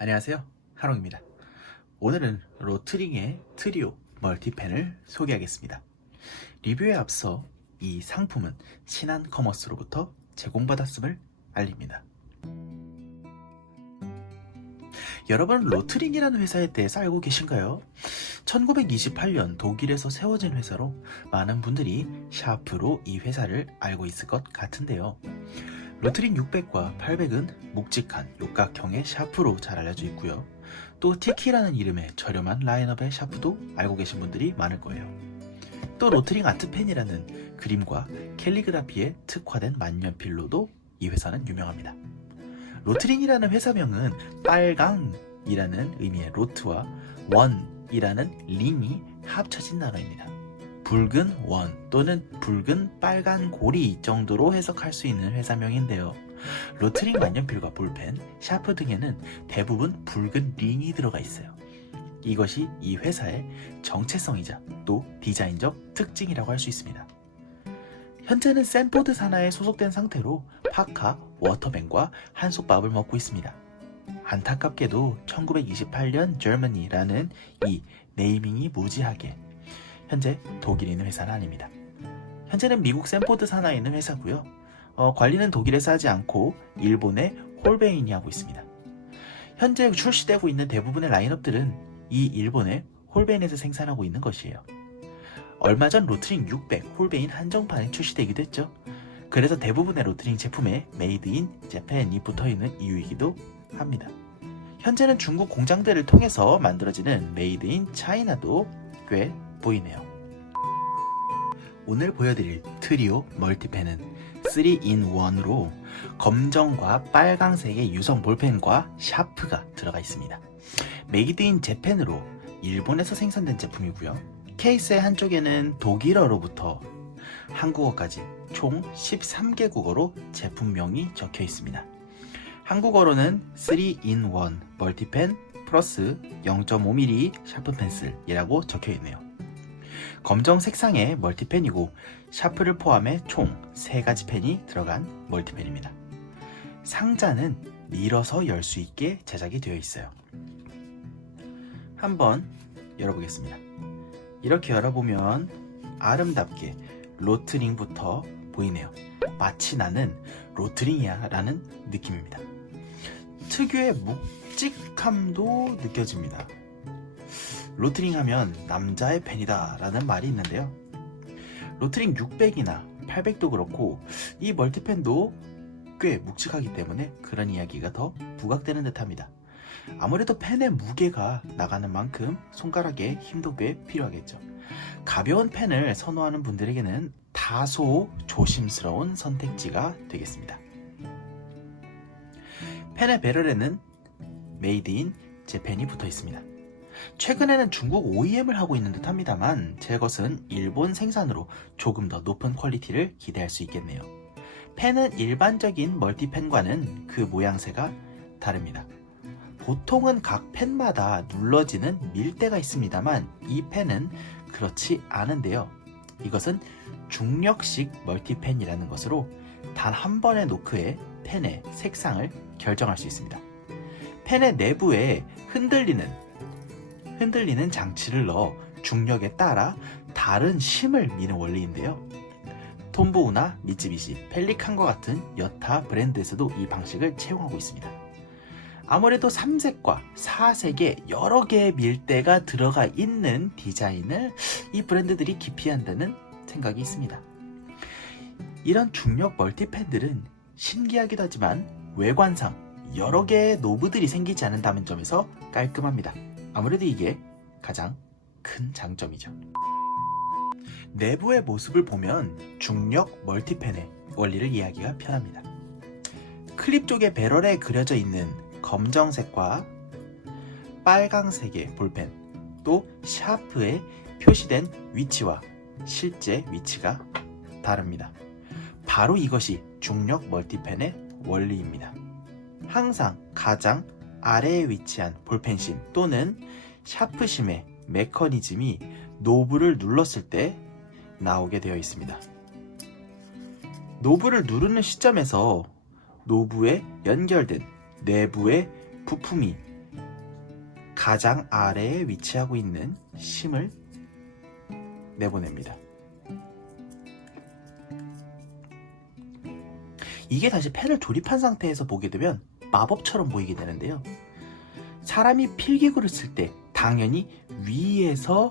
안녕하세요, 하롱입니다. 오늘은 로트링의 트리오 멀티펜을 소개하겠습니다. 리뷰에 앞서 이 상품은 신한커머스로부터 제공받았음을 알립니다. 여러분, 로트링이라는 회사에 대해서 알고 계신가요? 1928년 독일에서 세워진 회사로 많은 분들이 샤프로 이 회사를 알고 있을 것 같은데요. 로트링 600과 800은 묵직한 육각형의 샤프로 잘 알려져 있고요. 또 티키라는 이름의 저렴한 라인업의 샤프도 알고 계신 분들이 많을 거예요. 또 로트링 아트펜이라는 그림과 캘리그라피에 특화된 만년필로도 이 회사는 유명합니다. 로트링이라는 회사명은 빨강이라는 의미의 로트와 원이라는 링이 합쳐진 단어입니다. 붉은 원 또는 붉은 빨간 고리 정도로 해석할 수 있는 회사명인데요. 로트링 만년필과 볼펜, 샤프 등에는 대부분 붉은 링이 들어가 있어요. 이것이 이 회사의 정체성이자 또 디자인적 특징이라고 할 수 있습니다. 현재는 샌포드 산하에 소속된 상태로 파카, 워터밴과 한솥밥을 먹고 있습니다. 안타깝게도 1928년 Germany라는 이 네이밍이 무지하게 현재 독일에 있는 회사는 아닙니다. 현재는 미국 샌포드 산하에 있는 회사고요. 관리는 독일에서 하지 않고 일본의 홀베인이 하고 있습니다. 현재 출시되고 있는 대부분의 라인업들은 이 일본의 홀베인에서 생산하고 있는 것이에요. 얼마 전 로트링 600 홀베인 한정판이 출시되기도 했죠. 그래서 대부분의 로트링 제품에 메이드 인 재팬이 붙어있는 이유이기도 합니다. 현재는 중국 공장들을 통해서 만들어지는 메이드 인 차이나도 꽤 보이네요. 오늘 보여드릴 트리오 멀티펜은 3-in-1으로 검정과 빨강색의 유성 볼펜과 샤프가 들어가 있습니다. 메이드 인 재팬으로 일본에서 생산된 제품이고요. 케이스의 한쪽에는 독일어로부터 한국어까지 총 13개국어로 제품명이 적혀 있습니다. 한국어로는 3-in-1 멀티펜 플러스 0.5mm 샤프 펜슬이라고 적혀 있네요. 검정 색상의 멀티펜이고 샤프를 포함해 총 3가지 펜이 들어간 멀티펜입니다. 상자는 밀어서 열 수 있게 제작이 되어 있어요. 한번 열어보겠습니다. 이렇게 열어보면 아름답게 로트링부터 보이네요. 마치 나는 로트링이야 라는 느낌입니다. 특유의 묵직함도 느껴집니다. 로트링 하면 남자의 펜이다 라는 말이 있는데요. 로트링 600이나 800도 그렇고 이 멀티펜도 꽤 묵직하기 때문에 그런 이야기가 더 부각되는 듯 합니다. 아무래도 펜의 무게가 나가는 만큼 손가락에 힘도 꽤 필요하겠죠. 가벼운 펜을 선호하는 분들에게는 다소 조심스러운 선택지가 되겠습니다. 펜의 배럴에는 메이드 인 재팬이 붙어 있습니다. 최근에는 중국 OEM을 하고 있는 듯 합니다만 제 것은 일본 생산으로 조금 더 높은 퀄리티를 기대할 수 있겠네요. 펜은 일반적인 멀티펜과는 그 모양새가 다릅니다. 보통은 각 펜마다 눌러지는 밀대가 있습니다만 이 펜은 그렇지 않은데요. 이것은 중력식 멀티펜이라는 것으로 단 한 번의 노크에 펜의 색상을 결정할 수 있습니다. 펜의 내부에 흔들리는 장치를 넣어 중력에 따라 다른 심을 미는 원리인데요. 톰보우나 미쯔비시, 펠리칸과 같은 여타 브랜드에서도 이 방식을 채용하고 있습니다. 아무래도 3색과 4색의 여러 개의 밀대가 들어가 있는 디자인을 이 브랜드들이 기피한다는 생각이 있습니다. 이런 중력 멀티펜들은 신기하기도 하지만 외관상 여러 개의 노브들이 생기지 않는다는 점에서 깔끔합니다. 아무래도 이게 가장 큰 장점이죠. 내부의 모습을 보면 중력 멀티펜의 원리를 이해하기가 편합니다. 클립 쪽의 배럴에 그려져 있는 검정색과 빨강색의 볼펜, 또 샤프에 표시된 위치와 실제 위치가 다릅니다. 바로 이것이 중력 멀티펜의 원리입니다. 항상 가장 아래에 위치한 볼펜심 또는 샤프심의 메커니즘이 노브를 눌렀을 때 나오게 되어 있습니다. 노브를 누르는 시점에서 노브에 연결된 내부의 부품이 가장 아래에 위치하고 있는 심을 내보냅니다. 이게 다시 펜을 조립한 상태에서 보게 되면 마법처럼 보이게 되는데요. 사람이 필기구를 쓸 때 당연히 위에서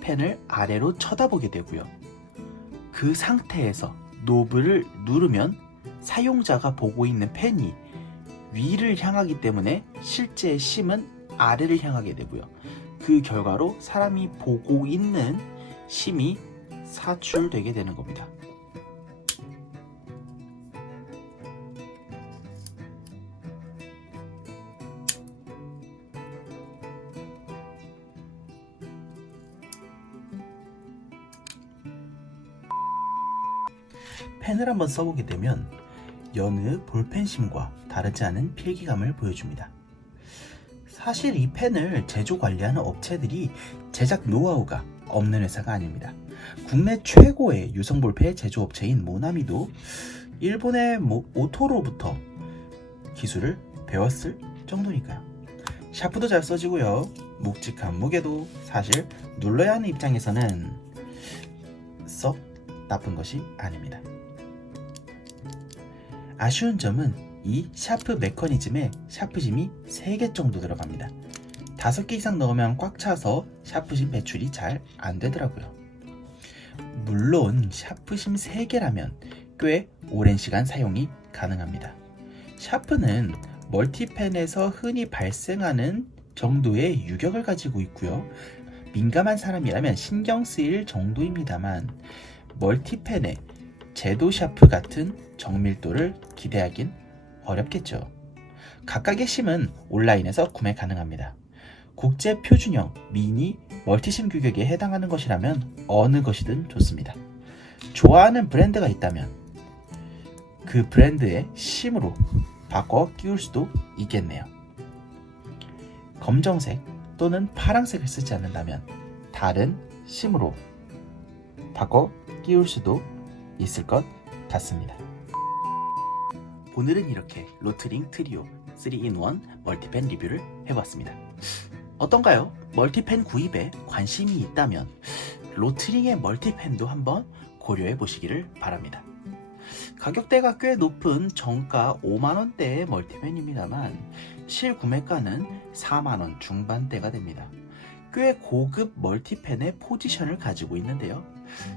펜을 아래로 쳐다보게 되고요. 그 상태에서 노브를 누르면 사용자가 보고 있는 펜이 위를 향하기 때문에 실제 심은 아래를 향하게 되고요. 그 결과로 사람이 보고 있는 심이 사출되게 되는 겁니다. 펜을 한번 써보게 되면 여느 볼펜심과 다르지 않은 필기감을 보여줍니다. 사실 이 펜을 제조 관리하는 업체들이 제작 노하우가 없는 회사가 아닙니다. 국내 최고의 유성 볼펜 제조업체인 모나미도 일본의 오토로부터 기술을 배웠을 정도니까요. 샤프도 잘 써지고요. 묵직한 무게도 사실 눌러야 하는 입장에서는 썩 나쁜 것이 아닙니다. 아쉬운 점은 이 샤프 메커니즘에 샤프심이 3개 정도 들어갑니다. 5개 이상 넣으면 꽉 차서 샤프심 배출이 잘 안 되더라고요. 물론 샤프심 3개라면 꽤 오랜 시간 사용이 가능합니다. 샤프는 멀티펜에서 흔히 발생하는 정도의 유격을 가지고 있고요. 민감한 사람이라면 신경 쓰일 정도입니다만 멀티펜의 제도 샤프 같은 정밀도를 기대하긴 어렵겠죠. 각각의 심은 온라인에서 구매 가능합니다. 국제 표준형 미니 멀티심 규격에 해당하는 것이라면 어느 것이든 좋습니다. 좋아하는 브랜드가 있다면 그 브랜드의 심으로 바꿔 끼울 수도 있겠네요. 검정색 또는 파란색을 쓰지 않는다면 다른 심으로 바꿔 끼울 수도 있을 것 같습니다. 오늘은 이렇게 로트링 트리오 3-in-1 멀티펜 리뷰를 해봤습니다. 어떤가요? 멀티펜 구입에 관심이 있다면 로트링의 멀티펜도 한번 고려해 보시기를 바랍니다. 가격대가 꽤 높은 정가 5만원대의 멀티펜입니다만 실구매가는 4만원 중반대가 됩니다. 꽤 고급 멀티펜의 포지션을 가지고 있는데요.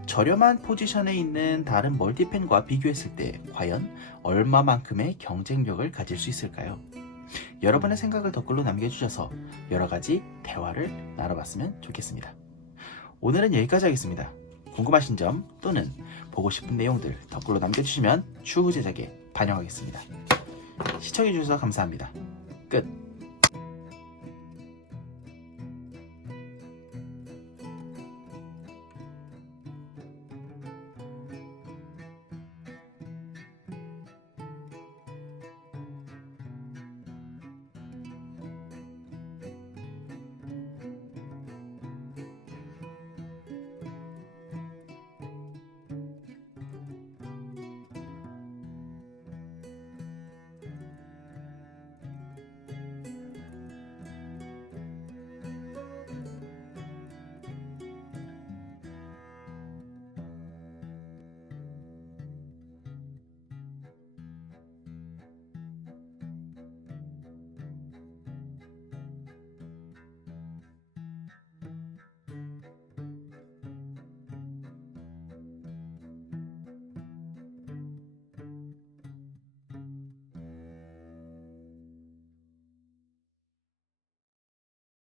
저렴한 포지션에 있는 다른 멀티펜과 비교했을 때 과연 얼마만큼의 경쟁력을 가질 수 있을까요? 여러분의 생각을 댓글로 남겨주셔서 여러가지 대화를 나눠봤으면 좋겠습니다. 오늘은 여기까지 하겠습니다. 궁금하신 점 또는 보고 싶은 내용들 댓글로 남겨주시면 추후 제작에 반영하겠습니다. 시청해주셔서 감사합니다. 끝.